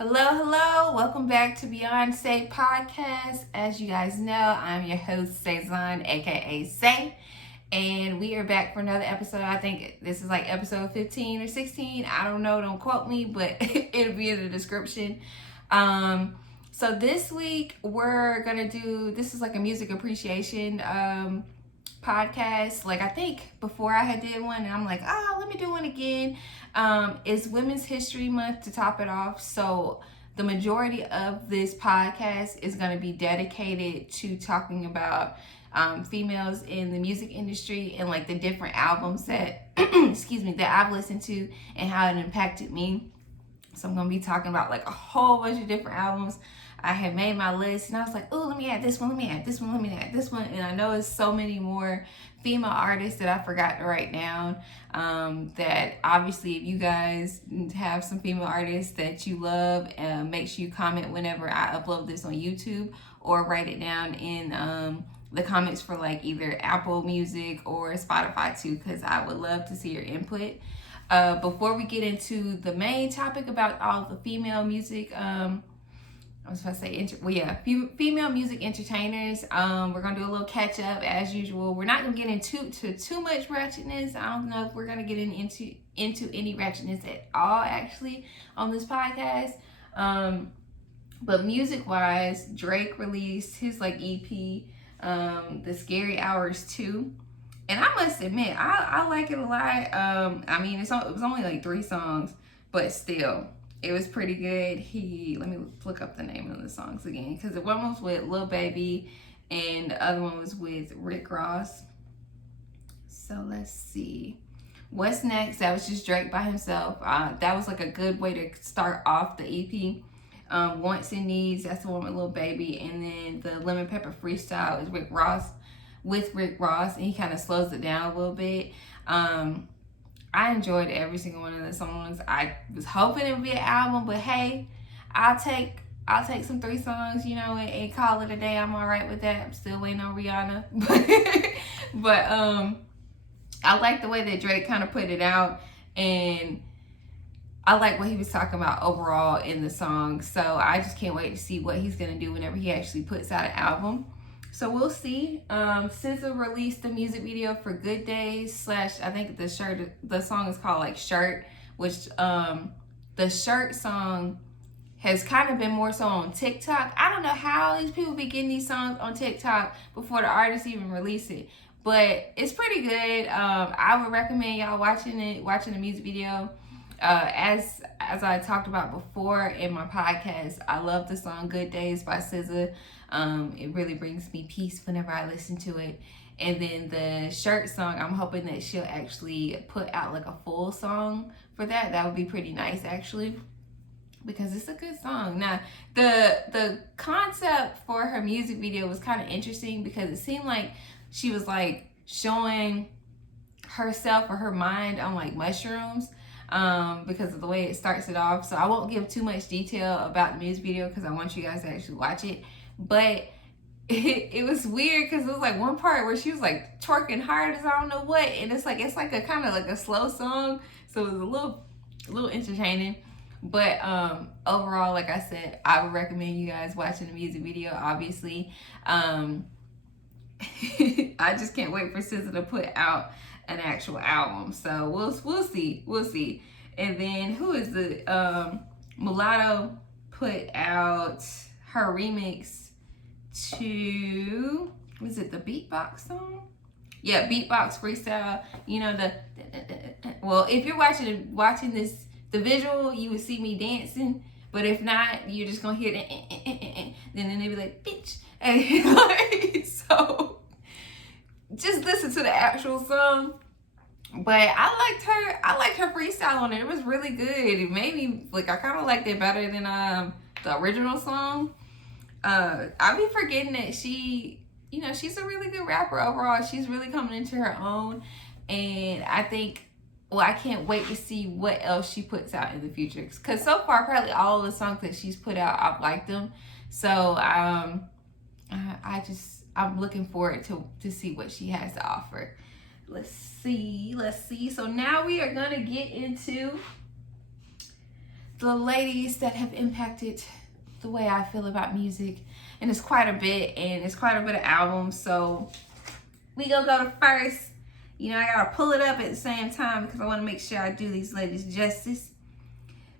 Hello. Welcome back to Beyonce Podcast. As you guys know, I'm your host, Cezanne, aka Say. And we are back for another episode. I think this is like episode 15 or 16. I don't know, don't quote me, but it'll be in the description. So this week we're gonna do, this is like a music appreciation podcast. Like I think before I had did one and I'm like, let me do one again. It's Women's History Month to top it off. So the majority of this podcast is going to be dedicated to talking about females in the music industry and like the different albums that that I've listened to and how it impacted me. So I'm going to be talking about like a whole bunch of different albums. I had made my list and I was like, oh, let me add this one, let me add this one, let me add this one. And I know it's so many more female artists that I forgot to write down. That obviously if you guys have some female artists that you love, make sure you comment whenever I upload this on YouTube or write it down in the comments for like either Apple Music or Spotify too, because I would love to see your input. Before we get into the main topic about all the female music, I was about to say, female music entertainers. We're gonna do a little catch up as usual. We're not gonna get into too much ratchetness. I don't know if we're gonna get into any ratchetness at all actually on this podcast. But music wise, Drake released his like EP, The Scary Hours 2. And I must admit, I like it a lot. I mean, it was only like 3 songs, but still, it was pretty good. Let me look up the name of the songs again, because the one was with Lil Baby and the other one was with Rick Ross. So let's see. What's Next? That was just Drake by himself. That was like a good way to start off the EP. Wants and Needs, that's the one with Lil Baby. And then the Lemon Pepper Freestyle is Rick Ross, and he kind of slows it down a little bit. I enjoyed every single one of the songs. I was hoping it would be an album, but hey, I'll take some 3 songs, and call it a day. I'm all right with that. I'm still waiting on Rihanna, but I like the way that Drake kind of put it out, and I like what he was talking about overall in the song. So I just can't wait to see what he's gonna do whenever he actually puts out an album. So we'll see. SZA released the music video for Good Days / I think the song is called like Shirt, which the Shirt song has kind of been more so on TikTok. I don't know how these people be getting these songs on TikTok before the artists even release it, but it's pretty good. I would recommend y'all watching the music video. As I talked about before in my podcast, I love the song Good Days by SZA. It really brings me peace whenever I listen to it. And then the Shirt song, I'm hoping that she'll actually put out like a full song for that. That would be pretty nice actually, because it's a good song. Now, the concept for her music video was kind of interesting because it seemed like she was like showing herself or her mind on like mushrooms. Because of the way it starts it off. So I won't give too much detail about the music video because I want you guys to actually watch it. But it was weird because it was like one part where she was like twerking hard as I don't know what, and it's like a kind of like a slow song, so it was a little entertaining. But overall, like I said, I would recommend you guys watching the music video. Obviously, I just can't wait for SZA to put out an actual album. So we'll see. And then who is the Mulatto put out her remix to, was it the beatbox song? Yeah, beatbox freestyle. Well, if you're watching this the visual, you would see me dancing. But if not, you're just gonna hear the then they be like, bitch. And like, so just listen to the actual song. But I liked her freestyle on it. It was really good. It made me like, I kind of liked it better than the original song. I be forgetting that she, she's a really good rapper overall. She's really coming into her own, and I can't wait to see what else she puts out in the future. Because so far, probably all of the songs that she's put out, I've liked them. So I'm looking forward to see what she has to offer. Let's see. So now we are gonna get into the ladies that have impacted the way I feel about music. And it's quite a bit, and it's quite a bit of albums. So we gonna go to first. You know, I gotta pull it up at the same time because I want to make sure I do these ladies justice.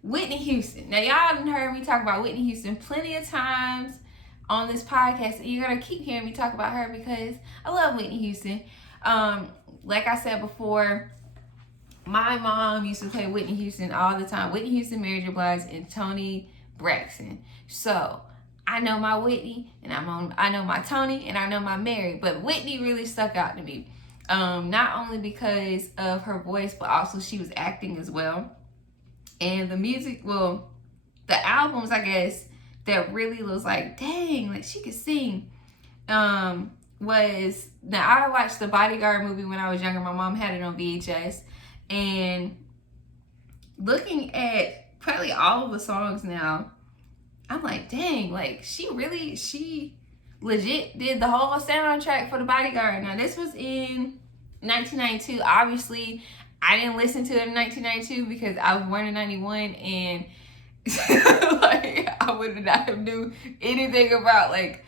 Whitney Houston. Now, y'all done heard me talk about Whitney Houston plenty of times on this podcast, and you're gonna keep hearing me talk about her because I love Whitney Houston. Like I said before, my mom used to play Whitney Houston all the time. Whitney Houston, Mary J. Blige, and Toni Braxton. So I know my Whitney, and I know my Toni, and I know my Mary. But Whitney really stuck out to me, not only because of her voice, but also she was acting as well. And the music, well, the albums, I guess, that really was like, dang, like she could sing, was, now I watched the Bodyguard movie when I was younger. My mom had it on VHS. And looking at probably all of the songs now, I'm like, dang, like she legit did the whole soundtrack for the Bodyguard. Now this was in 1992. Obviously, I didn't listen to it in 1992 because I was born in 91, and like I would not have knew anything about like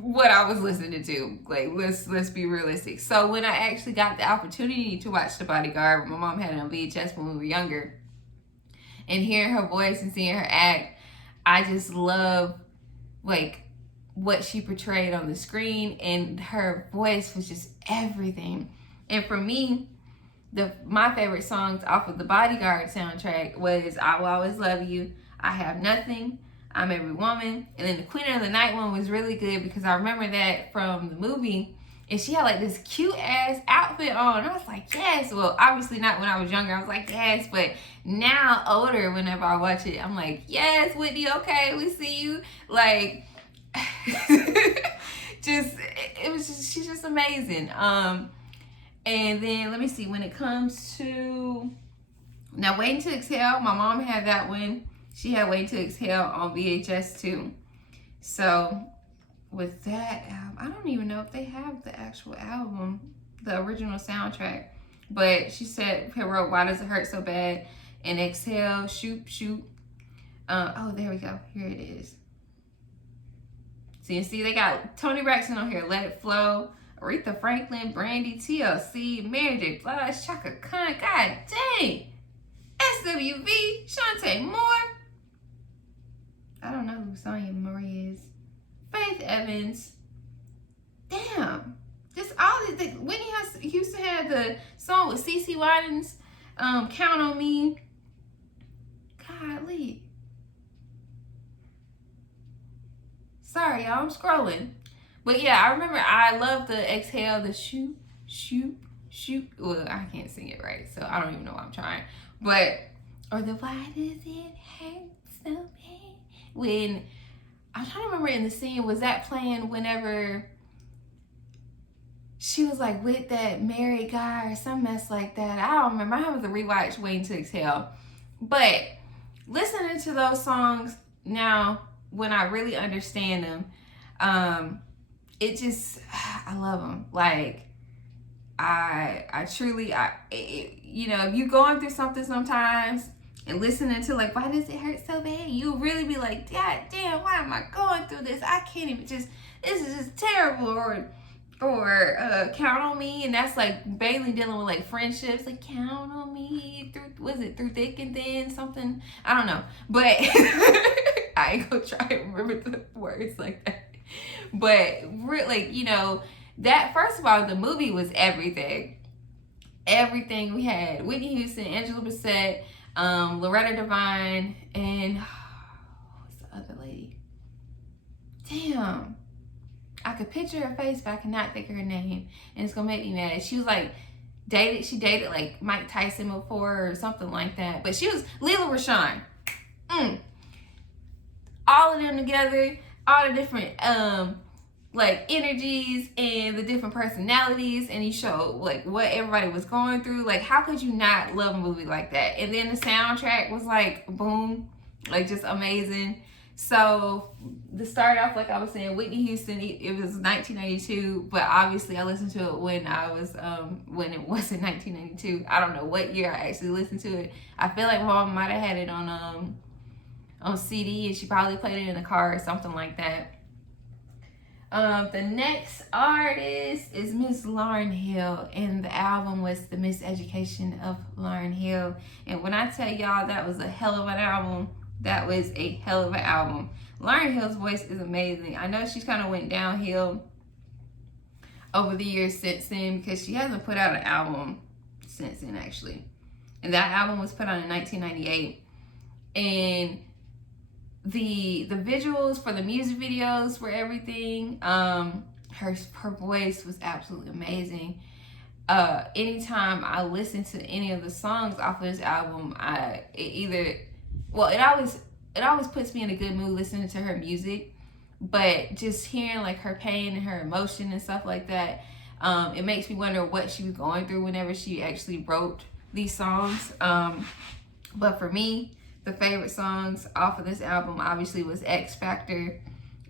what I was listening to. Like let's be realistic. So when I actually got the opportunity to watch The Bodyguard, my mom had it on VHS when we were younger, and hearing her voice and seeing her act, I just love like what she portrayed on the screen, and her voice was just everything. And for me, my favorite songs off of the Bodyguard soundtrack was I Will Always Love You, I Have Nothing, I'm Every Woman, and then the Queen of the Night one was really good because I remember that from the movie, and she had like this cute ass outfit on, and I was like, yes. Well, obviously not when I was younger, I was like, yes, but now older, whenever I watch it, I'm like, yes, Whitney, okay, we see you. Like, she's just amazing. And then let me see, when it comes to now Waiting to Exhale, my mom had that one. She had Waiting to Exhale on VHS too. So with that album, I don't even know if they have the actual album, the original soundtrack. But she said, she wrote Why Does It Hurt So Bad, and Exhale, Shoot. Oh, there we go. Here it is. So you see they got Toni Braxton on here, Let It Flow, Aretha Franklin, Brandy, TLC, Mary J. Blige, Chaka Khan, god dang, SWV, Shantae Moore. I don't know who Sonia Marie is. Faith Evans. Damn. Just all these. Whitney Houston had the song with CeCe Winans, Count on Me. Golly. Sorry, y'all, I'm scrolling. But yeah, I remember I love the Exhale, the shoot. Well, I can't sing it right, so I don't even know what I'm trying. But, or the Why Does It Hurt So Bad? When, I'm trying to remember in the scene, was that playing whenever she was like with that married guy or some mess like that? I don't remember. I have to rewatch Waiting to Exhale. But listening to those songs now, when I really understand them, it just, I love them. Like, I truly, you know, if you're going through something sometimes and listening to like, Why Does It Hurt So Bad? You'll really be like, God damn, why am I going through this? I can't even this is just terrible. Or Count on Me, and that's like Bailey dealing with like friendships, like count on me through thick and thin, something, I don't know. But I ain't gonna try to remember the words like that. But like, you know, that, first of all, the movie was everything. We had Whitney Houston, Angela Bassett, Loretta Devine, and what's the other lady? Damn. I could picture her face, but I cannot think of her name, and it's gonna make me mad. She was like she dated like Mike Tyson before or something like that. But she was Leela Rashawn. All of them together, all the different like energies and the different personalities, and you show like what everybody was going through. Like, how could you not love a movie like that? And then the soundtrack was like boom, like just amazing. So to start off, like I was saying, Whitney Houston, it was 1992, but obviously I listened to it when it wasn't 1992. I don't know what year I actually listened to it. I feel like my mom might have had it on CD, and she probably played it in the car or something like that. The next artist is Miss Lauryn Hill, and the album was The Miseducation of Lauryn Hill. And when I tell y'all that was a hell of an album, that was a hell of an album. Lauryn Hill's voice is amazing. I know she's kind of went downhill over the years since then, because she hasn't put out an album since then, actually. And that album was put out in 1998. And the visuals for the music videos were everything. Her voice was absolutely amazing. Anytime I listen to any of the songs off of this album, it always puts me in a good mood listening to her music, but just hearing like her pain and her emotion and stuff like that, it makes me wonder what she was going through whenever she actually wrote these songs. But for me, the favorite songs off of this album obviously was X Factor,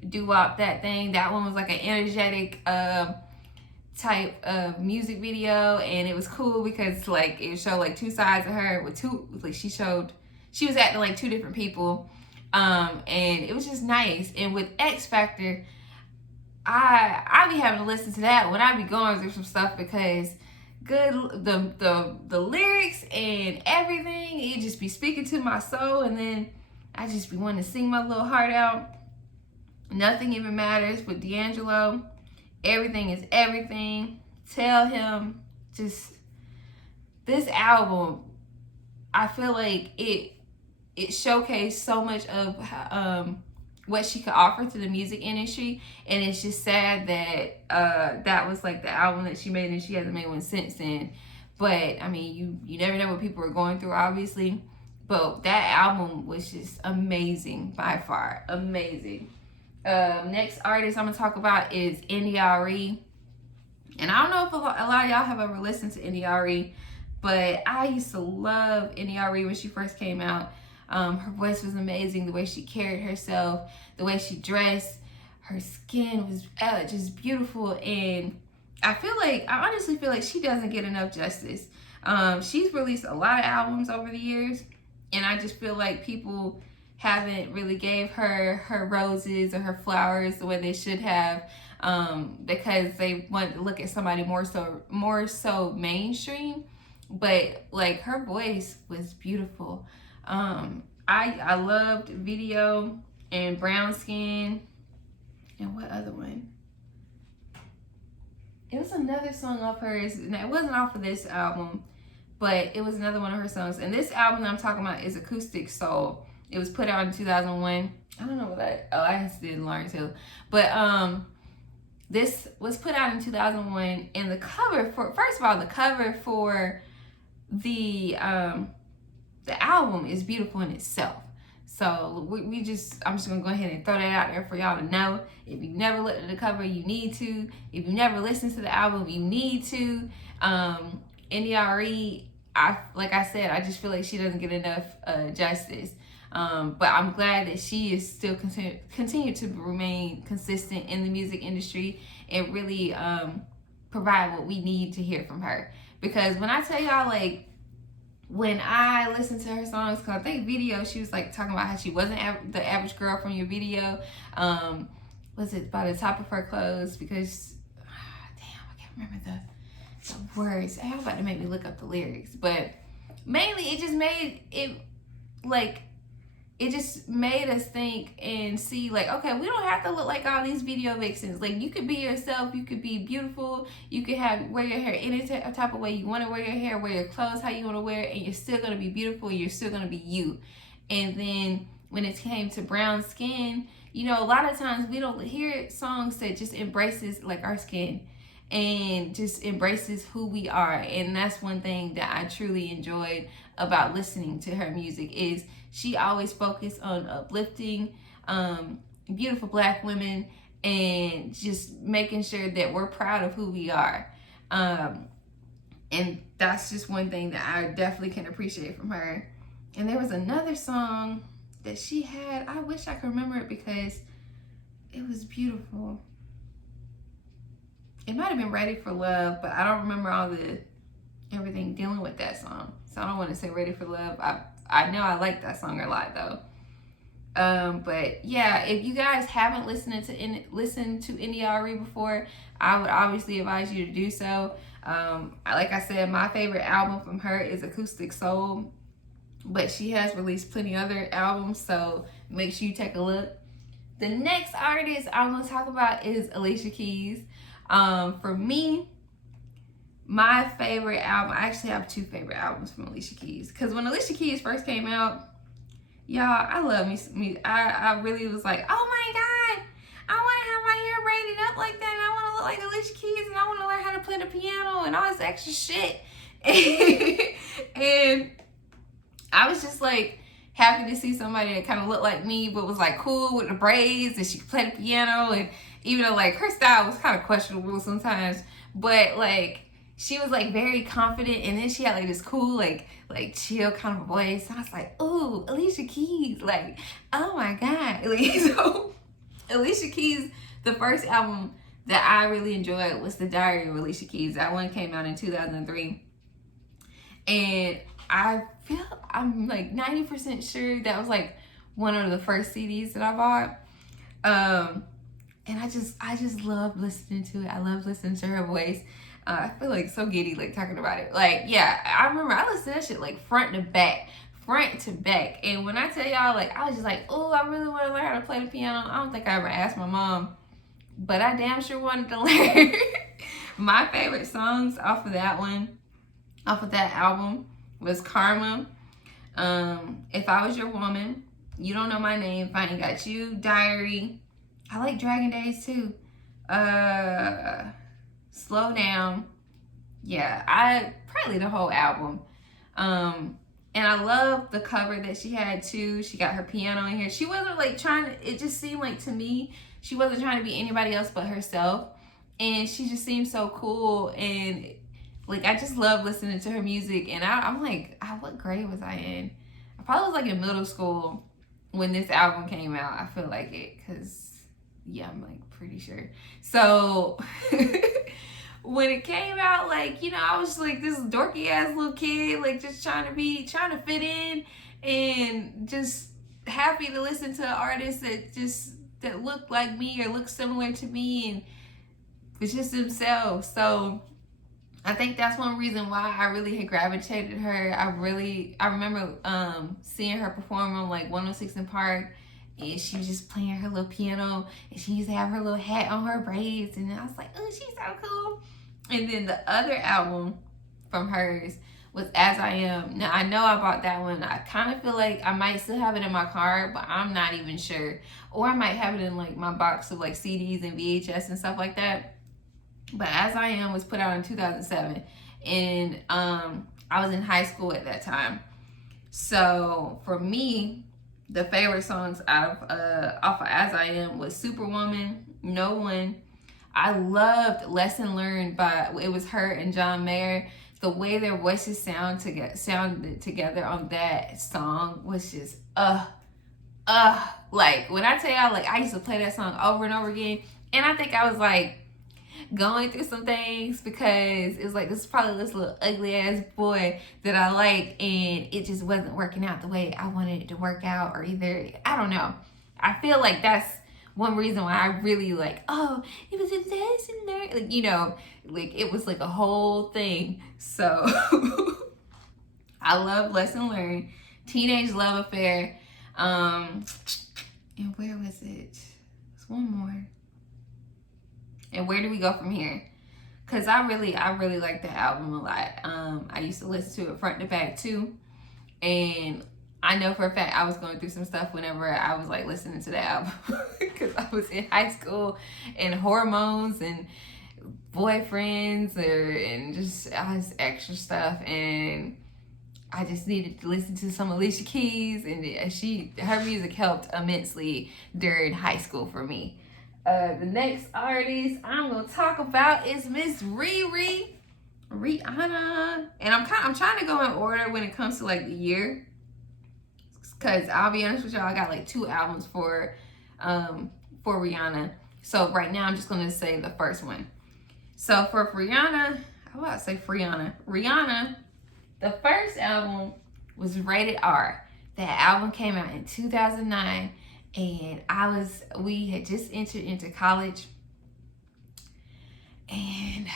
Doo Wop That Thing. That one was like an energetic type of music video, and it was cool because like it showed like two sides of her with two, like she was acting like two different people, and it was just nice. And with X Factor, I be having to listen to that when I be going through some stuff, because the lyrics and everything, it just be speaking to my soul, and then I just be wanting to sing my little heart out. Nothing Even Matters with D'Angelo. Everything Is Everything. Tell Him. Just this album, I feel like it showcased so much of what she could offer to the music industry, and it's just sad that that was like the album that she made, and she hasn't made one since then. But I mean, you never know what people are going through, obviously. But that album was just amazing, by far amazing. Next artist I'm gonna talk about is India.Arie, and I don't know if a lot of y'all have ever listened to India.Arie, but I used to love India.Arie when she first came out. Her voice was amazing, the way she carried herself, the way she dressed, her skin was just beautiful, and I honestly feel like she doesn't get enough justice. She's released a lot of albums over the years, and I just feel like people haven't really gave her roses or her flowers the way they should have, because they want to look at somebody more so mainstream. But like, her voice was beautiful. I loved Video and Brown Skin, and what other one? It was another song off hers, and it wasn't off of this album, but it was another one of her songs. And this album that I'm talking about is Acoustic Soul. It was put out in 2001. I don't know what I did Lauryn Hill, but this was put out in 2001, and the cover for the album is beautiful in itself. So I'm just gonna go ahead and throw that out there for y'all to know. If you never looked at the cover, you need to. If you never listened to the album, you need to. India.Arie, like I said, I just feel like she doesn't get enough justice. But I'm glad that she is still continue to remain consistent in the music industry and really provide what we need to hear from her. Because when I tell y'all, like, when I listened to her songs, because I think Video, she was like talking about how she wasn't the average girl from your video. Was it By the Top of Her Clothes? Because, damn, I can't remember the words. How about to make me look up the lyrics? But mainly, it just made us think and see, like, okay, we don't have to look like all these video vixens. Like, you could be yourself, you could be beautiful, you could wear your hair any type of way you want to wear your hair, wear your clothes how you want to wear it, and you're still going to be beautiful, you're still going to be you. And then when it came to Brown Skin, you know, a lot of times we don't hear songs that just embraces like our skin and just embraces who we are. And that's one thing that I truly enjoyed about listening to her music, is she always focused on uplifting beautiful Black women and just making sure that we're proud of who we are. And that's just one thing that I definitely can appreciate from her. And there was another song that she had. I wish I could remember it because it was beautiful. It might have been Ready for Love, but I don't remember everything dealing with that song. So I don't want to say Ready for Love. I know I like that song a lot though. But yeah, if you guys haven't listened to India.Arie before, I would obviously advise you to do so. Like I said, my favorite album from her is Acoustic Soul, but she has released plenty other albums, so make sure you take a look. The next artist I'm going to talk about is Alicia Keys. For me, my favorite album, I actually have two favorite albums from Alicia Keys, because when Alicia Keys first came out, y'all, I love me. I really was like, oh my God, I want to have my hair braided up like that, and I want to look like Alicia Keys, and I want to learn how to play the piano and all this extra shit. And I was just like happy to see somebody that kind of looked like me, but was like cool with the braids, and she could play the piano. And even though like her style was kind of questionable sometimes, but like she was like very confident, and then she had like this cool like chill kind of voice. And I was like, ooh, Alicia Keys, like, oh my God. Like, so Alicia Keys, the first album that I really enjoyed was The Diary of Alicia Keys. That one came out in 2003. And I'm like 90% sure that was like one of the first CDs that I bought. And I just love listening to it. I love listening to her voice. I feel like so giddy like talking about it. Like, yeah, I remember I listened to that shit like front to back. And when I tell y'all, like, I was just like, oh, I really want to learn how to play the piano. I don't think I ever asked my mom, but I damn sure wanted to learn. My favorite songs off of that album was Karma, If I Was Your Woman, You Don't Know My Name, Finally Got You, Diary. I like Dragon Days too. Slow Down. Yeah, probably the whole album. And I love the cover that she had too. She got her piano in here. She wasn't like it just seemed like to me, she wasn't trying to be anybody else but herself. And she just seemed so cool. And like, I just love listening to her music. And I'm like, what grade was I in? I probably was like in middle school when this album came out. I feel like it, because yeah, I'm like pretty sure. So when it came out, like, you know, I was like this dorky ass little kid, like just trying to fit in, and just happy to listen to artists that look like me or look similar to me, and it's just themselves. So I think that's one reason why I really had gravitated her. I remember seeing her perform on like 106 in Park, and she was just playing her little piano, and she used to have her little hat on her braids, and I was like, oh, she's so cool. And then the other album from hers was As I Am. Now, I know I bought that one. I kind of feel like I might still have it in my car, but I'm not even sure. Or I might have it in like my box of like CDs and VHS and stuff like that. But As I Am was put out in 2007. And I was in high school at that time. So for me, the favorite songs off of As I Am was Superwoman, No One. I loved Lesson Learned it was her and John Mayer. The way their voices sounded together on that song was just like, when I tell y'all, like, I used to play that song over and over again, and I think I was like going through some things, because it was like, this is probably this little ugly ass boy that I like, and it just wasn't working out the way I wanted it to work out, or either, I don't know. I feel like that's one reason why I really like, oh, it was a lesson learned. Like, you know, like it was like a whole thing. So I love Lesson Learned, Teenage Love Affair, and where was it? There's one more. And Where Do We Go From Here? Because I really like that album a lot. I used to listen to it front to back too. And I know for a fact I was going through some stuff whenever I was like listening to that album, because I was in high school, and hormones and boyfriends and just all this extra stuff, and I just needed to listen to some Alicia Keys, and her music helped immensely during high school for me. The next artist I'm gonna talk about is Miss Rihanna, and I'm trying to go in order when it comes to like the year. Cause I'll be honest with y'all, I got like 2 albums for Rihanna. So right now I'm just gonna say the first one. So for Rihanna, I want to say Rihanna, the first album was Rated R. That album came out in 2009, and we had just entered into college, and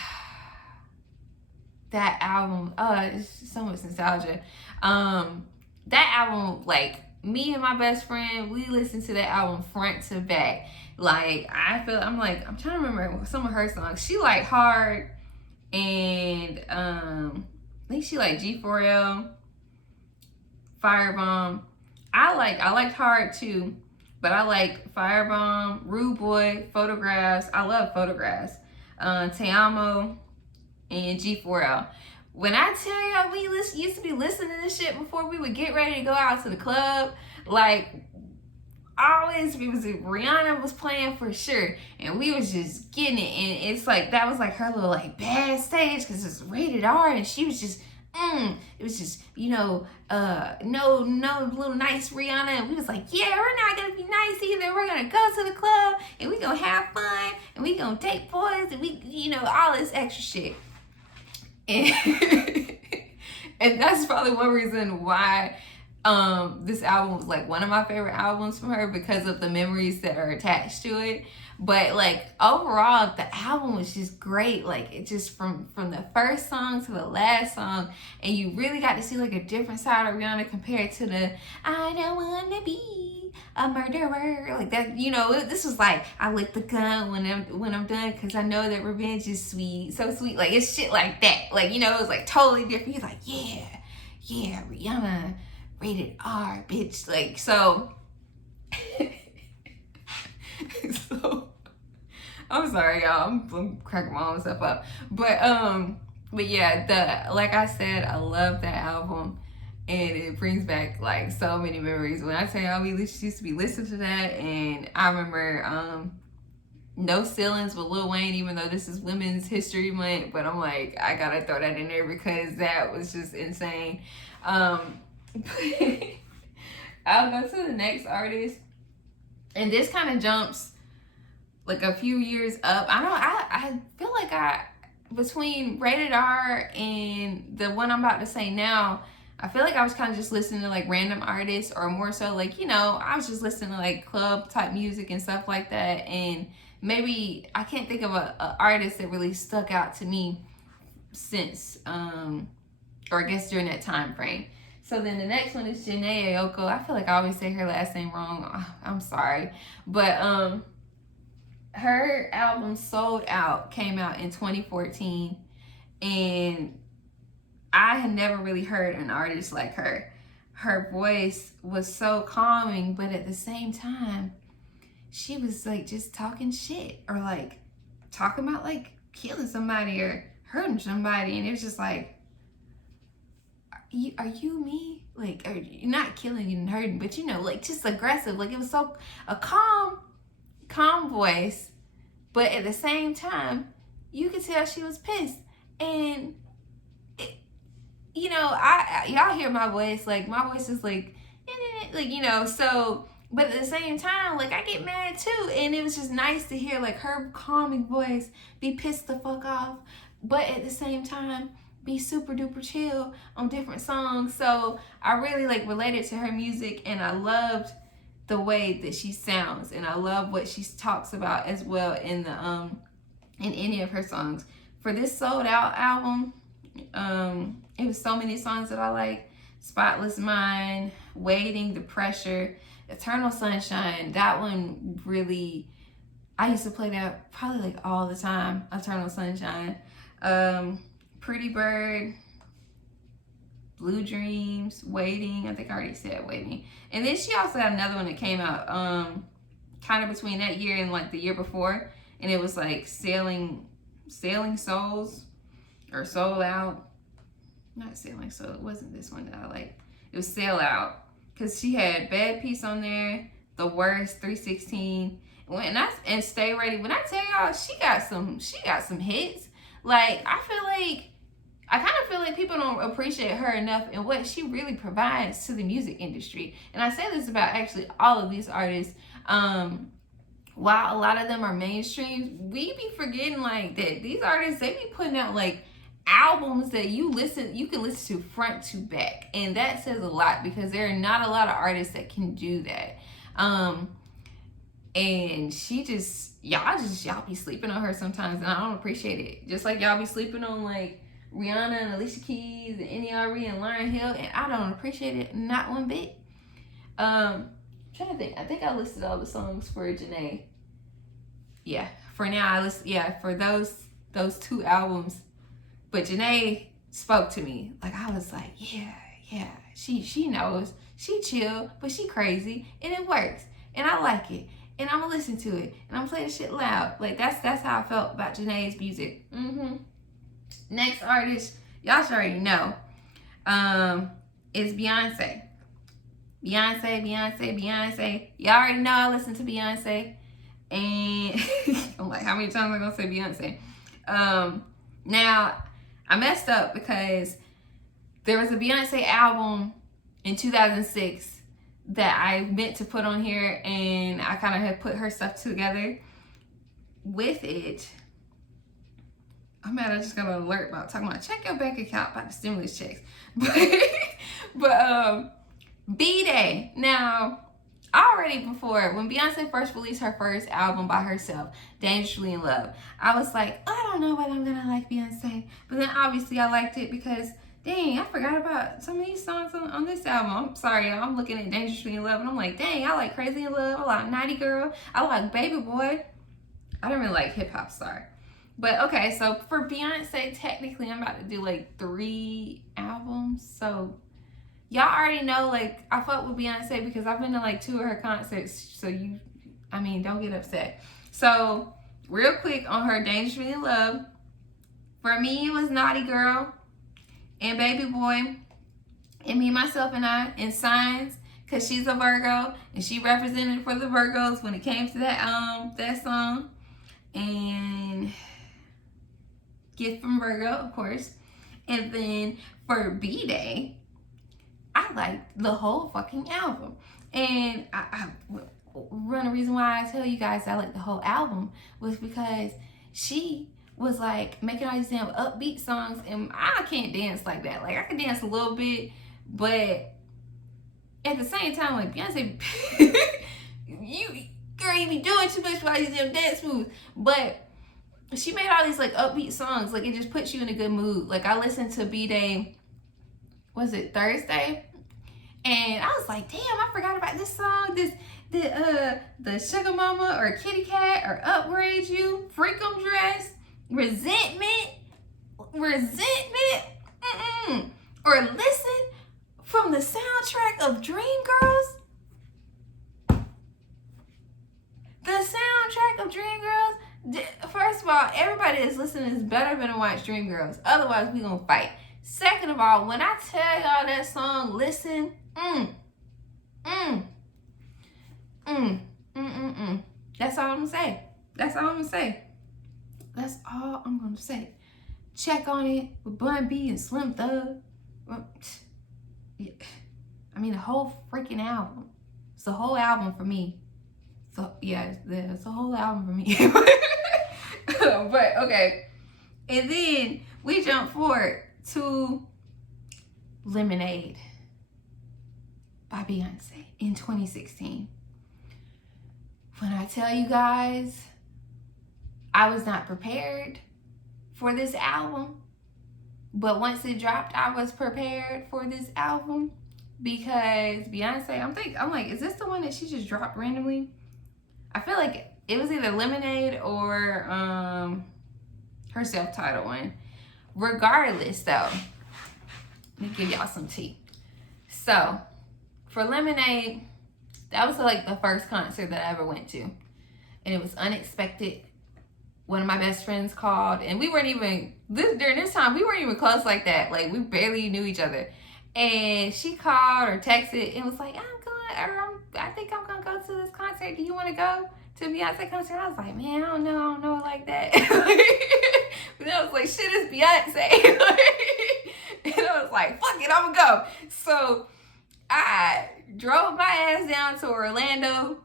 that album, it's so much nostalgia. That album, like, me and my best friend, we listened to that album front to back. Like, I'm trying to remember some of her songs. She like Hard, and I think she like G4L, Firebomb. I liked Hard too, but I like Firebomb, Rude Boy, Photographs. I love Photographs. Te Amo, and G4L. When I tell y'all, we used to be listening to this shit before we would get ready to go out to the club. Like, always, Rihanna was playing for sure, and we was just getting it. And it's like, that was like her little like bad stage, because it's Rated R, and she was just, it was just, no little nice Rihanna. And we was like, yeah, we're not gonna be nice either. We're gonna go to the club, and we gonna have fun, and we gonna date boys, and we, all this extra shit. And, and that's probably one reason why this album was like one of my favorite albums from her, because of the memories that are attached to it. But like overall, the album was just great. Like, it just from the first song to the last song, and you really got to see like a different side of Rihanna compared to the I don't wanna be a murderer, like that. This was like, I lit the gun when I'm done, because I know that revenge is sweet, so sweet. Like, it's shit like that. Like, it was like totally different. He's like, yeah, Rihanna, Rated R, bitch. Like, so so I'm sorry, y'all. I'm cracking my own stuff up. But yeah, like I said, I love that album, and it brings back like so many memories. When I tell y'all, we used to be listening to that, and I remember No Ceilings with Lil Wayne, even though this is Women's History Month, but I'm like, I gotta throw that in there because that was just insane. I'll go to the next artist, and this kind of jumps like a few years up. I feel like between Rated R and the one I'm about to say now, I feel like I was kind of just listening to like random artists, or more so like, I was just listening to like club type music and stuff like that. And maybe I can't think of a artist that really stuck out to me since, or I guess during that time frame. So then the next one is Jhené Aiko. I feel like I always say her last name wrong. I'm sorry. But her album Sold Out came out in 2014. And I had never really heard an artist like her. Her voice was so calming, but at the same time, she was like just talking shit, or like talking about like killing somebody or hurting somebody. And it was just like, are you me? Like, are you not killing and hurting, but like just aggressive. Like, it was so a calm voice, but at the same time, you could tell she was pissed. And y'all hear my voice, like my voice is like so, but at the same time, like I get mad too. And it was just nice to hear like her calming voice be pissed the fuck off, but at the same time be super duper chill on different songs. So I really like related to her music, and I loved the way that she sounds, and I love what she talks about as well in the in any of her songs. For this Sold Out album, it was so many songs that I like. Spotless Mind, Waiting, The Pressure, Eternal Sunshine. That one really, I used to play that probably like all the time. Eternal Sunshine. Pretty Bird, Blue Dreams, Waiting. I think I already said Waiting. And then she also had another one that came out kind of between that year and like the year before. And it was like Sailing Souls, or Soul Out. Not Sailing Soul. It wasn't this one that I like. It was Sail Out. Because she had Bad Piece on there, The Worst, 316. And Stay Ready. When I tell y'all, she got some hits. Like, I feel like I kind of feel like people don't appreciate her enough and what she really provides to the music industry. And I say this about actually all of these artists. While a lot of them are mainstream, we be forgetting like that these artists, they be putting out like albums that you can listen to front to back, and that says a lot because there are not a lot of artists that can do that. And she just y'all be sleeping on her sometimes, and I don't appreciate it. Just like y'all be sleeping on like Rihanna and Alicia Keys and N.E.R.E. and Lauryn Hill, and I don't appreciate it not one bit. I'm trying to think. I think I listed all the songs for Janae. Yeah, for now I list. Yeah, for those 2 albums. But Janae spoke to me. Like I was like, yeah. She knows. She chill, but she crazy, and it works, and I like it, and I'm gonna listen to it, and I'm playing the shit loud. Like that's how I felt about Janae's music. Next artist, y'all should already know, is Beyonce. Beyonce. Y'all already know I listen to Beyonce. And I'm like, how many times am I gonna say Beyonce? Now, I messed up because there was a Beyonce album in 2006 that I meant to put on here, and I kind of had put her stuff together with it. I'm mad I just got an alert about talking about check your bank account about the stimulus checks. But B-Day. Now, already before, when Beyonce first released her first album by herself, Dangerously in Love, I was like, I don't know whether I'm gonna like Beyonce. But then obviously I liked it because, dang, I forgot about some of these songs on this album. I'm sorry, I'm looking at Dangerously in Love and I'm like, dang, I like Crazy in Love, I like Naughty Girl, I like Baby Boy. I don't really like Hip Hop Star. But okay, so for Beyonce, technically I'm about to do like 3 albums. So y'all already know, like, I fuck with Beyonce because I've been to like 2 of her concerts. So don't get upset. So real quick on her Dangerously in Love, for me it was Naughty Girl and Baby Boy and Me, Myself and I and Signs, because she's a Virgo and she represented for the Virgos when it came to that song. And Gift from Virgo, of course. And then for B-Day, I liked the whole fucking album. And one of the reasons why I tell you guys I like the whole album was because she was like making all these damn upbeat songs, and I can't dance like that. Like I can dance a little bit, but at the same time, like Beyonce, girl, you be doing too much for all these damn dance moves. But she made all these like upbeat songs, like it just puts you in a good mood. Like I listened to B-Day, was it Thursday? And I was like, damn, I forgot about this song. The Sugar Mama or Kitty Cat or Upgrade You, Freakum Dress, Resentment, or Listen from the soundtrack of Dreamgirls. The soundtrack of Dreamgirls. First of all, everybody that's listening is better than watch Dreamgirls. Otherwise, we gonna fight. Second of all, when I tell y'all that song, Listen, that's all I'm gonna say. Check on it with Bun B and Slim Thug. I mean, the whole freaking album. It's the whole album for me. So yeah, it's the whole album for me. But okay, and then we jump forward to Lemonade by Beyonce in 2016. When I tell you guys, I was not prepared for this album, but once it dropped, I was prepared for this album because Beyonce, I'm like, is this the one that she just dropped randomly? I feel like it was either Lemonade or her self-titled one. Regardless, though, let me give y'all some tea. So, for Lemonade, that was like the first concert that I ever went to. And it was unexpected. One of my best friends called, and we weren't even, during this time, we weren't even close like that. Like, we barely knew each other. And she called or texted and was like, I think I'm going to go to this concert. Do you want to go to a Beyonce concert? I was like, man, I don't know it like that. But I was like, shit, it's Beyonce. And I was like, fuck it, I'm gonna go. So I drove my ass down to Orlando,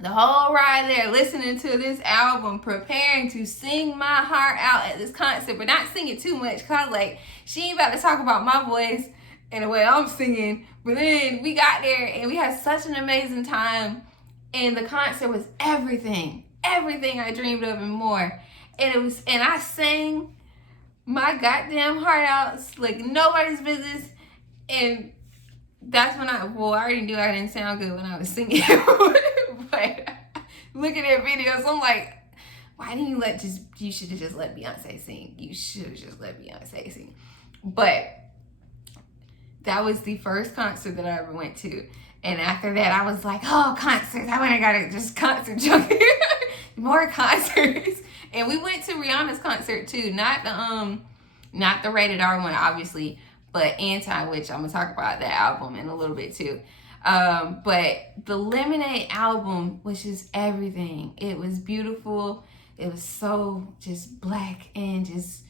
the whole ride there, listening to this album, preparing to sing my heart out at this concert, but not sing it too much, cause like, she ain't about to talk about my voice and the way I'm singing. But then we got there and we had such an amazing time, and the concert was everything I dreamed of and more. And I sang my goddamn heart out like nobody's business. And that's when I already knew I didn't sound good when I was singing. But looking at videos, I'm like, why didn't you should have just let Beyonce sing. You should have just let Beyonce sing. But that was the first concert that I ever went to. And after that, I was like, oh, concerts. I went and got a just concert junkie. More concerts. And we went to Rihanna's concert too. Not the rated R one, obviously, but Anti, which I'm gonna talk about that album in a little bit too. But the Lemonade album was just everything. It was beautiful. It was so just black, and just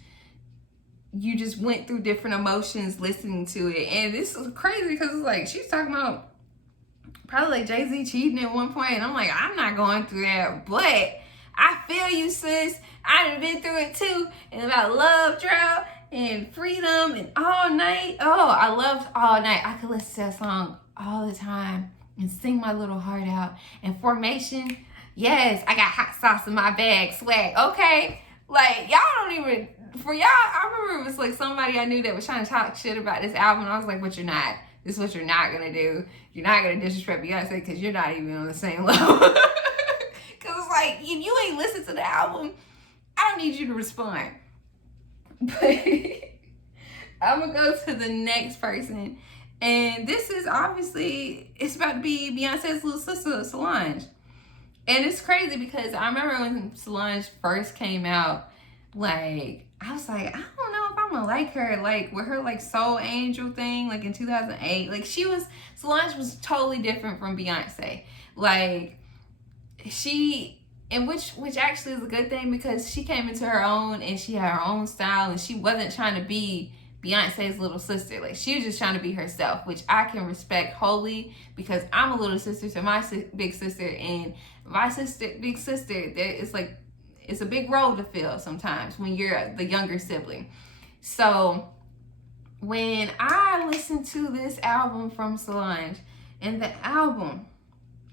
you just went through different emotions listening to it. And this was crazy because it's like she's talking about probably like Jay-Z cheating at one point, and I'm like, I'm not going through that, but I feel you, sis. I done been through it too. And about love drought and freedom and All Night. Oh, I loved All Night. I could listen to that song all the time and sing my little heart out. And Formation, yes, I got hot sauce in my bag, swag. Okay, like y'all don't even, for y'all, I remember it was like somebody I knew that was trying to talk shit about this album, and I was like, but you're not. This is what you're not gonna do. You're not gonna disrespect Beyonce because you're not even on the same level. Because it's like, if you ain't listened to the album, I don't need you to respond. But I'm gonna go to the next person. And this is obviously, it's about to be Beyonce's little sister, Solange. And it's crazy because I remember when Solange first came out, like, I was like, I don't know if I'm gonna like her, like with her like Soul Angel thing, like in 2008. Like Solange was totally different from Beyonce. Like which actually is a good thing because she came into her own and she had her own style, and she wasn't trying to be Beyonce's little sister. Like she was just trying to be herself, which I can respect wholly because I'm a little sister to my big sister, and my big sister, it's a big role to fill sometimes when you're the younger sibling. So when I listened to this album from Solange, and the album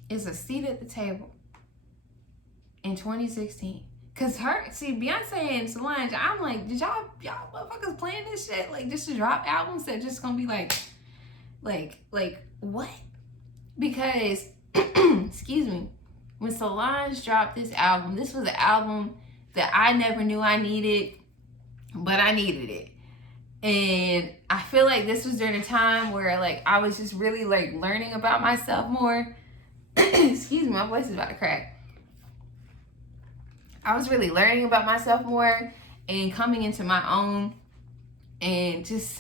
is A Seat at the Table in 2016. Cause Beyonce and Solange, I'm like, did y'all motherfuckers playing this shit? Like just to drop albums that just gonna be like what? Because, excuse me, when Solange dropped this album, this was an album that I never knew I needed, but I needed it. And I feel like this was during a time where like I was just really like learning about myself more. Excuse me, my voice is about to crack. I was really learning about myself more and coming into my own, and just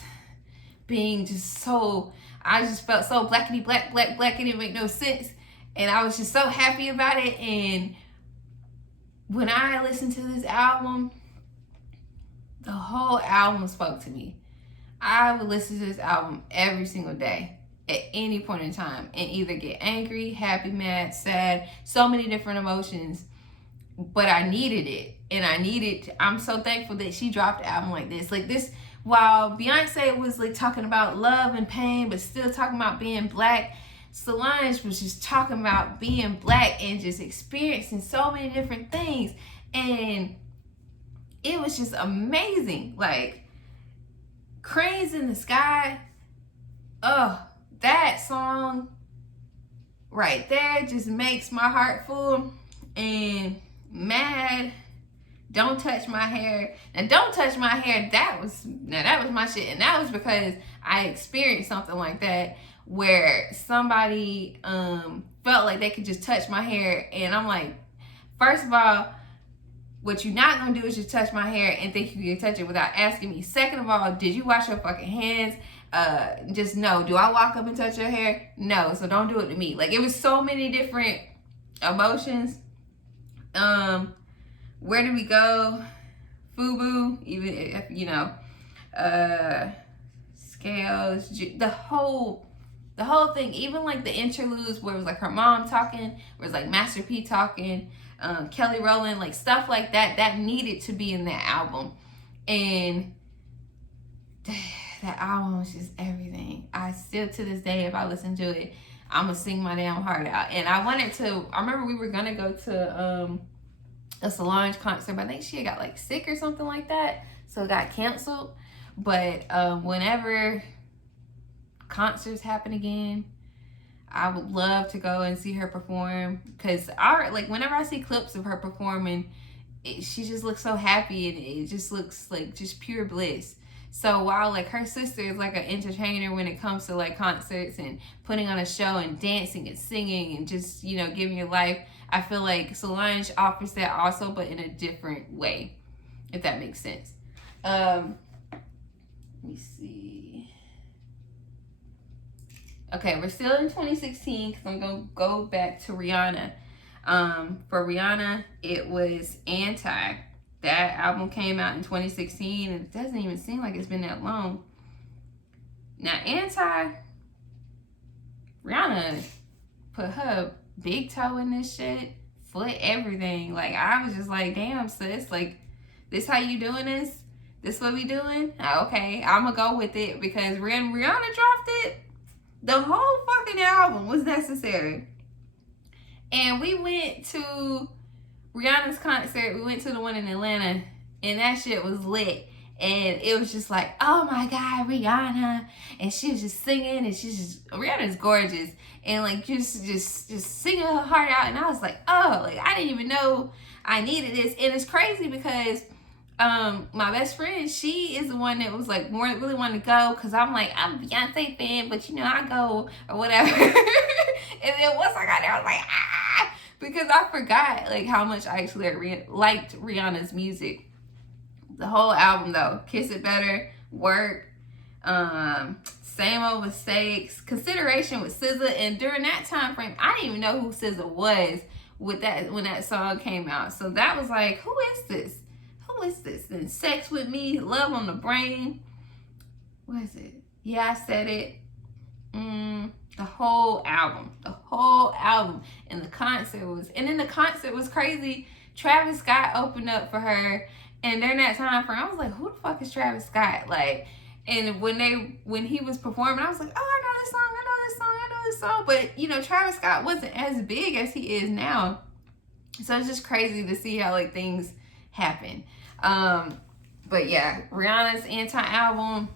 being just so, I just felt so blackity black, it didn't make no sense. And I was just so happy about it. And when I listened to this album, the whole album spoke to me. I would listen to this album every single day at any point in time and either get angry, happy, mad, sad, so many different emotions. But I needed it, and I'm so thankful that she dropped an album like this. While Beyonce was like talking about love and pain, but still talking about being black, Solange was just talking about being black and just experiencing so many different things. And it was just amazing. Like, Cranes in the Sky, oh, that song right there just makes my heart full. And Mad, Don't Touch My Hair. Now, Don't Touch My Hair, that was my shit. And that was because I experienced something like that where somebody felt like they could just touch my hair. And I'm like, first of all, what you're not gonna do is just touch my hair and think you can touch it without asking me. Second of all, did you wash your fucking hands? Just no. Do I walk up and touch your hair? No, so don't do it to me. Like, it was so many different emotions. Where do we go? FUBU, even if, scales, the whole thing, even like the interludes where it was like her mom talking, where it was like Master P talking, Kelly Rowland, like stuff like that, that needed to be in that album. And that album was just everything. I still, to this day, if I listen to it, I'm gonna sing my damn heart out. And I remember we were gonna go to a Solange concert, but I think she got like sick or something like that, so it got canceled. But whenever concerts happen again, I would love to go and see her perform, because like whenever I see clips of her performing, she just looks so happy, and it just looks like just pure bliss. So while like her sister is like an entertainer when it comes to like concerts and putting on a show and dancing and singing and just, you know, giving your life, I feel like Solange offers that also, but in a different way, if that makes sense. Let me see. Okay, we're still in 2016 because I'm going to go back to Rihanna. For Rihanna, it was Anti. That album came out in 2016, and it doesn't even seem like it's been that long. Now, Anti, Rihanna put her big toe in this shit, foot, everything. Like, I was just like, damn, sis, like, this how you doing this? This what we doing? Okay, I'm gonna go with it, because when Rihanna dropped it, the whole fucking album was necessary. And we went to Rihanna's concert. We went to the one in Atlanta, and that shit was lit. And it was just like, oh my God, Rihanna. And she was just singing, and Rihanna's gorgeous. And like, just singing her heart out. And I was like, oh, like, I didn't even know I needed this. And it's crazy because my best friend, she is the one that was like really wanting to go, because I'm like, I'm a Beyonce fan, but you know, I go or whatever. And then once I got there, I was like, because I forgot like how much I actually liked Rihanna's music. The whole album though, Kiss It Better, Work, Same Old Mistakes, Consideration with SZA. And during that time frame, I didn't even know who SZA was when that song came out. So that was like, who is this? Who is this? And Sex With Me, Love on the Brain. What is it? Yeah, I Said It. The whole album. And the concert was crazy. Travis Scott opened up for her, and during that time frame, I was like, who the fuck is Travis Scott? Like, and when he was performing, I was like, oh, I know this song. But you know, Travis Scott wasn't as big as he is now. So it's just crazy to see how like things happen. But yeah, Rihanna's Anti album,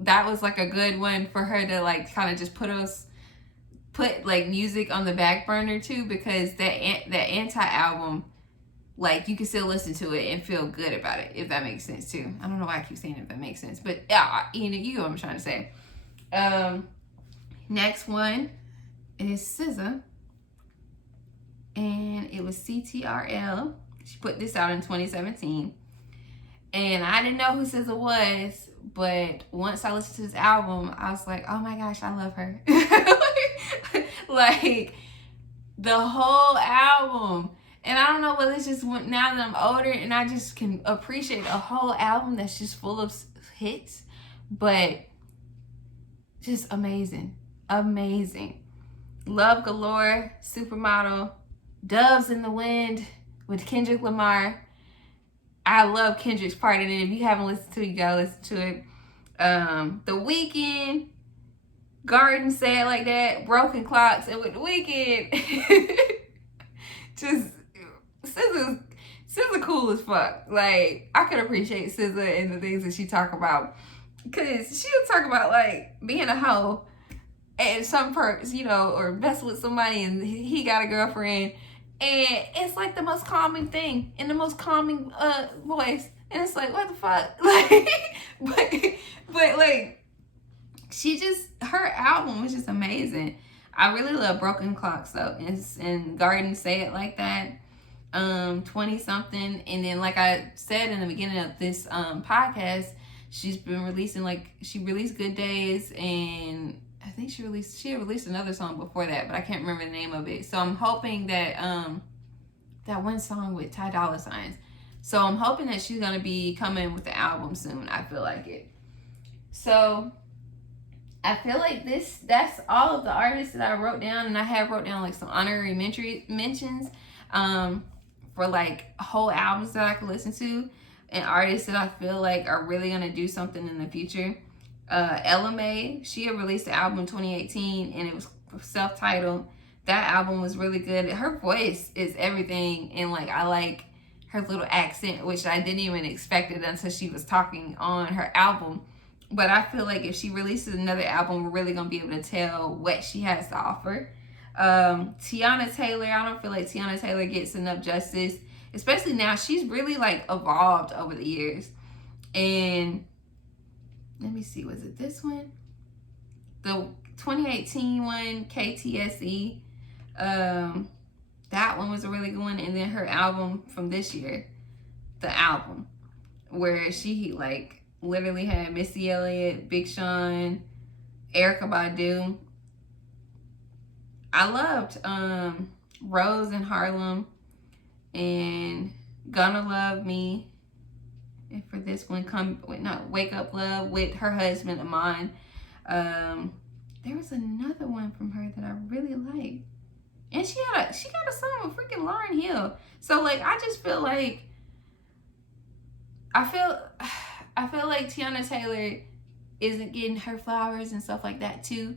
that was like a good one for her to like kind of just put like music on the back burner too, because that Anti album, like, you can still listen to it and feel good about it, if that makes sense too. I don't know why I keep saying if that makes sense, but yeah, you know what I'm trying to say. Next one is SZA, and it was CTRL. She put this out in 2017. And I didn't know who SZA was, but once I listened to this album, I was like, oh my gosh, I love her. Like, the whole album. And I don't know whether it's just now that I'm older and I just can appreciate a whole album that's just full of hits, but just amazing. Amazing. Love Galore, Supermodel, Doves in the Wind with Kendrick Lamar. I love Kendrick's part in it. If you haven't listened to it, you gotta listen to it. The Weeknd, Garden, Say It Like That, Broken Clocks, and with The Weeknd, just SZA cool as fuck. Like, I could appreciate SZA and the things that she talk about, because she'll talk about like being a hoe and some perks, you know, or messing with somebody and he got a girlfriend. And it's like the most calming thing in the most calming voice. And it's like, what the fuck? Like, but like, her album was just amazing. I really love Broken Clocks though. And Garden, Say It Like That, 20 something. And then like I said in the beginning of this podcast, she's been releasing, like, she released Good Days, and I think she had released another song before that, but I can't remember the name of it. So I'm hoping that that one song with Ty Dolla $igns. So I'm hoping that she's gonna be coming with the album soon. I feel like it. So I feel like that's all of the artists that I wrote down, and I have wrote down like some honorary mentions for like whole albums that I could listen to, and artists that I feel like are really gonna do something in the future. Ella Mai, she had released the album in 2018 and it was self-titled. That album was really good. Her voice is everything, and like I like her little accent, which I didn't even expect it until she was talking on her album. But I feel like if she releases another album, we're really gonna be able to tell what she has to offer. Tiana Taylor, I don't feel like Tiana Taylor gets enough justice, especially now. She's really like evolved over the years. And let me see, was it this one? The 2018 one, KTSE. That one was a really good one. And then her album from this year, the album, where she like literally had Missy Elliott, Big Sean, Erykah Badu. I loved Rose in Harlem and Gonna Love Me. And for this one, Wake Up Love with her husband Amon. There was another one from her that I really liked, and she got a song with freaking Lauryn Hill. So like I just feel like I feel like Tiana Taylor isn't getting her flowers and stuff like that too.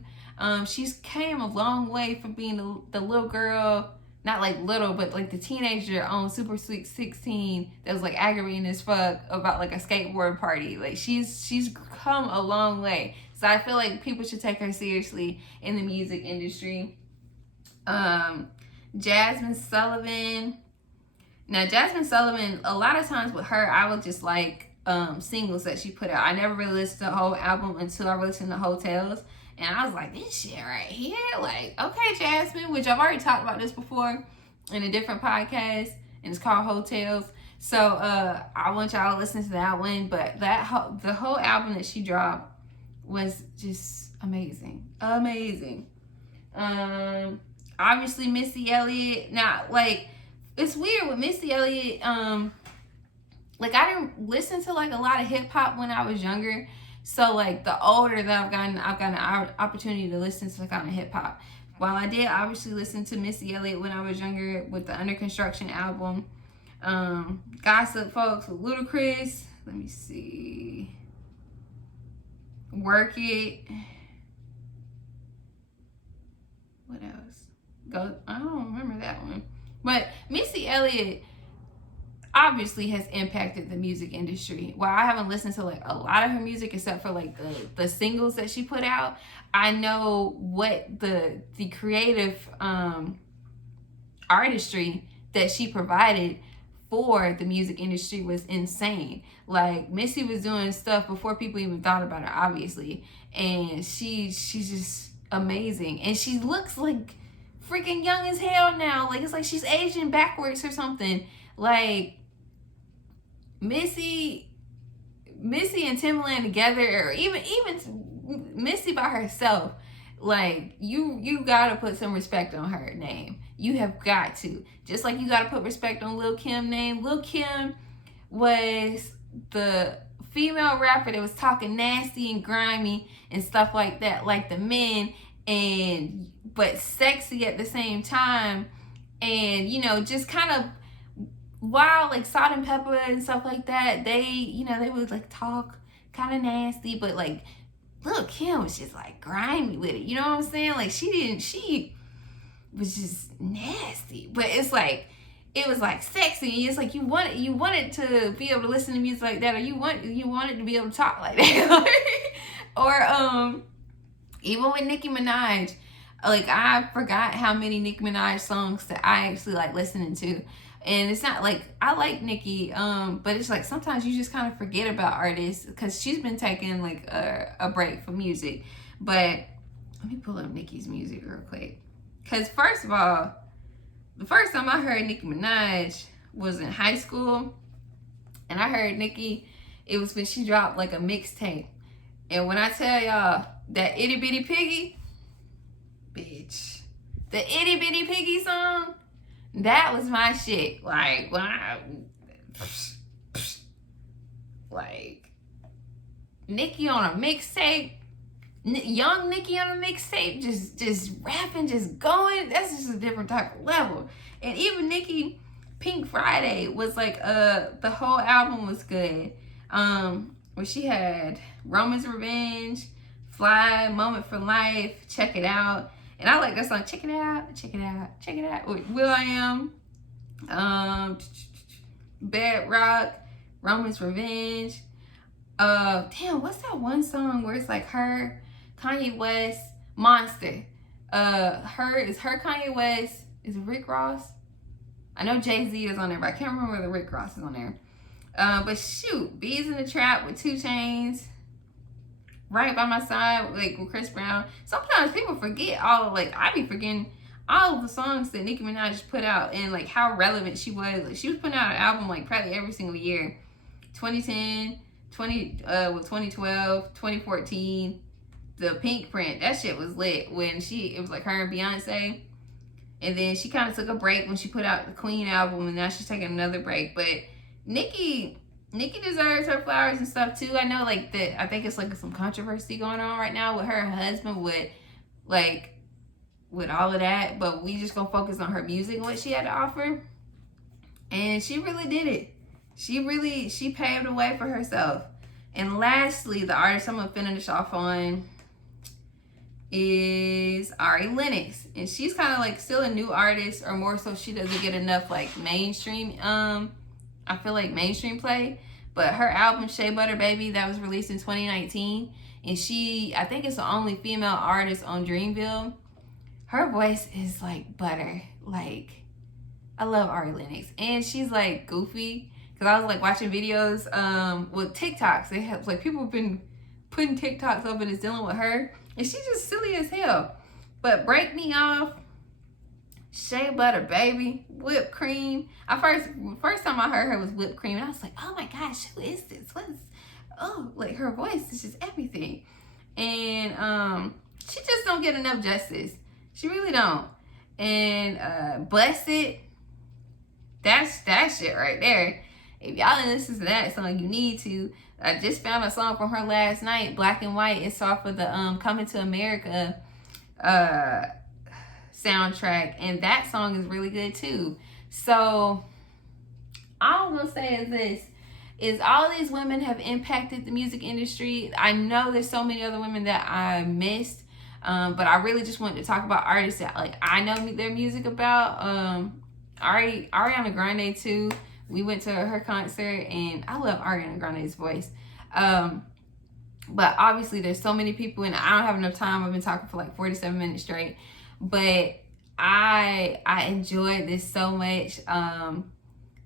She's came a long way from being the little girl, not like little, but like the teenager on Super Sweet 16 that was like aggravating as fuck about like a skateboard party. Like she's come a long way. So I feel like people should take her seriously in the music industry. Jasmine Sullivan. Now Jasmine Sullivan, a lot of times with her, I would just like singles that she put out. I never really listened to the whole album until I listened to Hotels. And I was like, this shit right here, like, okay, Jasmine, which I've already talked about this before in a different podcast, and it's called Hotels. So I want y'all to listen to that one. But the whole album that she dropped was just amazing. Amazing. Obviously, Missy Elliott. Now, like, it's weird with Missy Elliott. Like, I didn't listen to, like, a lot of hip-hop when I was younger. So, like, the older that I've gotten an opportunity to listen to kind of hip-hop. While I did obviously listen to Missy Elliott when I was younger with the Under Construction album. Gossip Folks with Ludacris. Let me see. Work It. What else? I don't remember that one. But Missy Elliott obviously has impacted the music industry. While I haven't listened to like a lot of her music except for like the singles that she put out, I know what the creative artistry that she provided for the music industry was insane. Like Missy was doing stuff before people even thought about her, obviously, and she's just amazing. And she looks like freaking young as hell now. Like it's like she's aging backwards or something. Like Missy and Timbaland together, or even Missy by herself, like you gotta put some respect on her name. You have got to. Just like you gotta put respect on Lil' Kim's name. Lil' Kim was the female rapper that was talking nasty and grimy and stuff like that, like the men, but sexy at the same time, and you know, just kind of while like Salt and Pepper and stuff like that, they would like talk kind of nasty, but like Lil' Kim was just like grimy with it. You know what I'm saying? Like she was just nasty, but it's like it was like sexy. And it's like you wanted to be able to listen to music like that, or you wanted to be able to talk like that, or even with Nicki Minaj. Like I forgot how many Nicki Minaj songs that I actually like listening to. And it's not like I like Nicki, but it's like sometimes you just kind of forget about artists because she's been taking like a break from music. But let me pull up Nicki's music real quick. Because first of all, the first time I heard Nicki Minaj was in high school. And I heard Nicki, it was when she dropped like a mixtape. And when I tell y'all that Itty Bitty Piggy, bitch, the Itty Bitty Piggy song, that was my shit. Like when like Nicki on a mixtape, Young Nicki on the mixtape, just rapping, just going. That's just a different type of level. And even Nicki, Pink Friday was like the whole album was good. Where she had Roman's Revenge, Fly, Moment for Life, Check It Out. And I like that song, Check It Out, Check It Out, Check It Out. With will.i.am, Bedrock, Roman's Revenge. Damn, what's that one song where it's like her, Kanye West, Monster. Her Kanye West, is it Rick Ross? I know Jay-Z is on there, but I can't remember whether Rick Ross is on there. But shoot, Bees in the Trap with 2 Chainz, Right by My Side, like with Chris Brown. Sometimes people forget I be forgetting all of the songs that Nicki Minaj put out and like how relevant she was. Like, she was putting out an album like probably every single year. 2010, 2012, 2014, the Pink Print, that shit was lit when it was like her and Beyonce. And then she kind of took a break when she put out the Queen album, and now she's taking another break. But Nicki deserves her flowers and stuff too. I know I think it's like some controversy going on right now with her and her husband with all of that, but we just gonna focus on her music and what she had to offer. And she really did it. She paved the way for herself. And lastly, the artist I'm gonna finish off on is Ari Lennox. And she's kind of like still a new artist, or more so she doesn't get enough like mainstream, I feel like mainstream play. But her album, Shea Butter Baby, that was released in 2019. And I think it's the only female artist on Dreamville. Her voice is like butter. Like, I love Ari Lennox. And she's like goofy. Because I was like watching videos with TikToks. They have like people have been putting TikToks up and it's dealing with her. And she's just silly as hell. But Break Me Off, Shea Butter Baby, Whipped Cream. First time I heard her was Whipped Cream. And I was like, oh my gosh, who is this? Like her voice is just everything. And she just don't get enough justice. She really don't. And Busted, that's that shit right there. If y'all didn't listen to that song, you need to. I just found a song from her last night, Black and White. It's off of the Coming to America soundtrack, and that song is really good too. So all I'm gonna say is this: is all these women have impacted the music industry. I know there's so many other women that I missed, but I really just wanted to talk about artists that like I know their music about. Ariana Grande too. We went to her concert, and I love Ariana Grande's voice. But obviously there's so many people, and I don't have enough time. I've been talking for like 47 minutes straight. But I enjoyed this so much.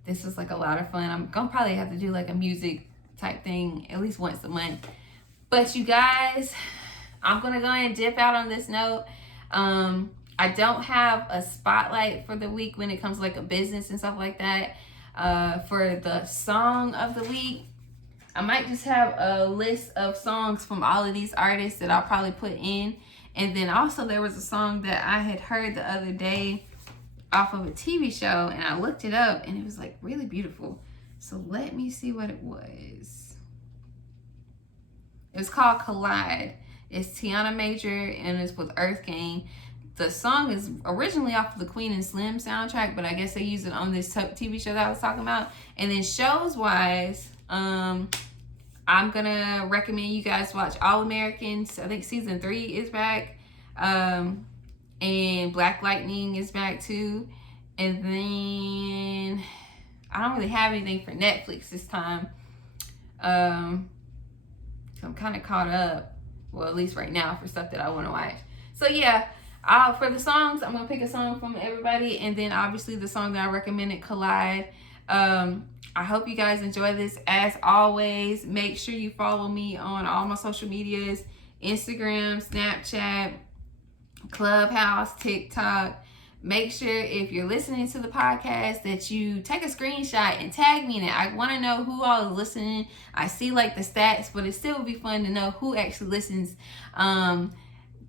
This was like a lot of fun. I'm gonna probably have to do like a music type thing at least once a month. But you guys, I'm gonna go ahead and dip out on this note. I don't have a spotlight for the week when it comes to like a business and stuff like that. For the song of the week, I might just have a list of songs from all of these artists that I'll probably put in. And then also there was a song that I had heard the other day off of a TV show, and I looked it up, and it was like really beautiful. So let me see what it was. It was called Collide. It's Tiana Major, and it's with Earth Gang. The song is originally off of the Queen and Slim soundtrack, but I guess they used it on this TV show that I was talking about. And then shows wise, I'm gonna recommend you guys watch All Americans. I think season 3 is back, and Black Lightning is back too. And then I don't really have anything for Netflix this time, so I'm kind of caught up. Well, at least right now for stuff that I want to watch. So yeah. For the songs, I'm going to pick a song from everybody, and then obviously the song that I recommended, Collide. I hope you guys enjoy this. As always, make sure you follow me on all my social medias, Instagram, Snapchat, Clubhouse, TikTok. Make sure if you're listening to the podcast that you take a screenshot and tag me in it. I want to know who all is listening. I see like the stats, but it still would be fun to know who actually listens.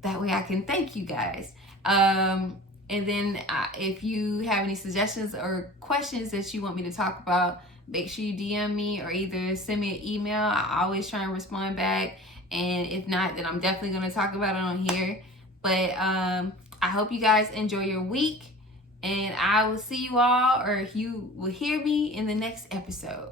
That way I can thank you guys. And then if you have any suggestions or questions that you want me to talk about, make sure you DM me or either send me an email. I always try and respond back. And if not, then I'm definitely going to talk about it on here. But I hope you guys enjoy your week. And I will see you all, or you will hear me in the next episode.